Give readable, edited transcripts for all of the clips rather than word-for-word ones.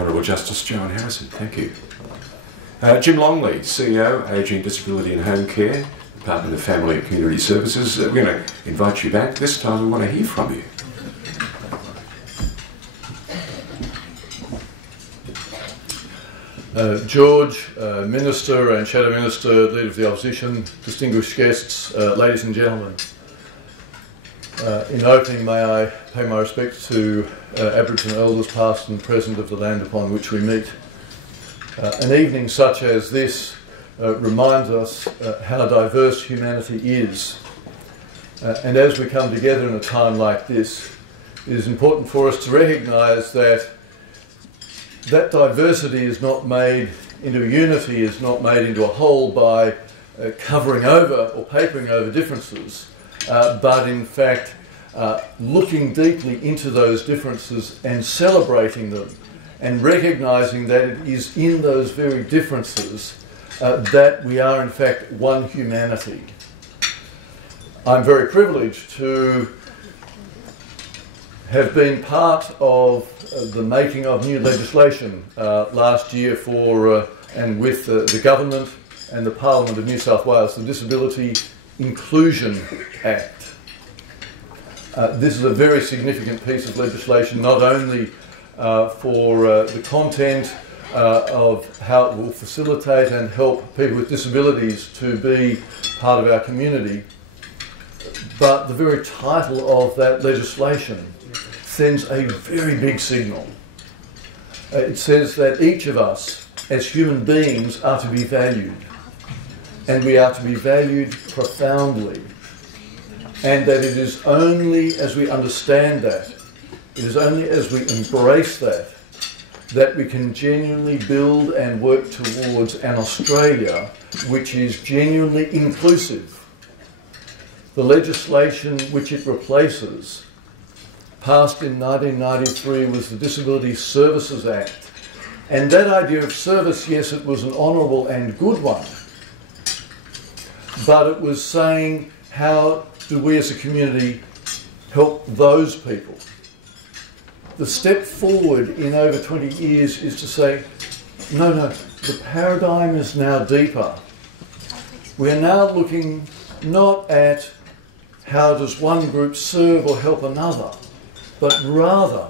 The Honourable Justice Joan Harrison, thank you. Jim Longley, CEO, Ageing, Disability and Home Care, Department of Family and Community Services. We're going to invite you back. This time we want to hear from you. George, Minister and Shadow Minister, Leader of the Opposition, distinguished guests, ladies and gentlemen. In opening, may I pay my respects to Aboriginal elders past and present of the land upon which we meet. An evening such as this reminds us how diverse humanity is. And as we come together in a time like this, it is important for us to recognise that diversity is not made into unity, is not made into a whole by covering over or papering over differences, but in fact looking deeply into those differences and celebrating them and recognising that it is in those very differences that we are in fact one humanity. I'm very privileged to have been part of the making of new legislation last year for and with the government and the Parliament of New South Wales, the Disability Inclusion Act. This is a very significant piece of legislation, not only for the content of how it will facilitate and help people with disabilities to be part of our community, but the very title of that legislation sends a very big signal. It says that each of us as human beings are to be valued, and we are to be valued profoundly, and that it is only as we understand that, it is only as we embrace that, that we can genuinely build and work towards an Australia which is genuinely inclusive. The legislation which it replaces, passed in 1993, was the Disability Services Act. And that idea of service, yes, it was an honourable and good one, but it was saying, how do we as a community help those people? The step forward in over 20 years is to say, no, the paradigm is now deeper. We are now looking not at how does one group serve or help another, but rather,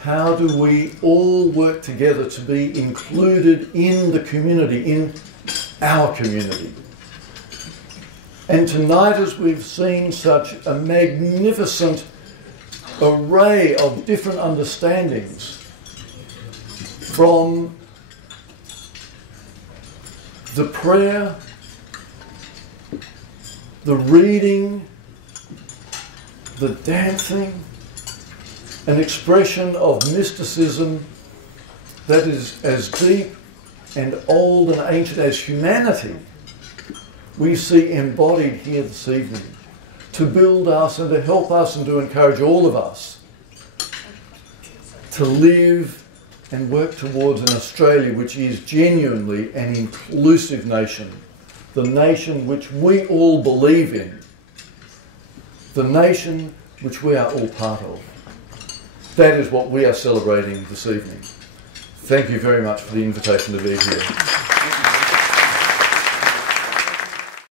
how do we all work together to be included in the community, in our community? And tonight, as we've seen such a magnificent array of different understandings, from the prayer, the reading, the dancing, an expression of mysticism that is as deep and old and ancient as humanity, we see embodied here this evening to build us and to help us and to encourage all of us to live and work towards an Australia which is genuinely an inclusive nation, the nation which we all believe in, the nation which we are all part of. That is what we are celebrating this evening. Thank you very much for the invitation to be here.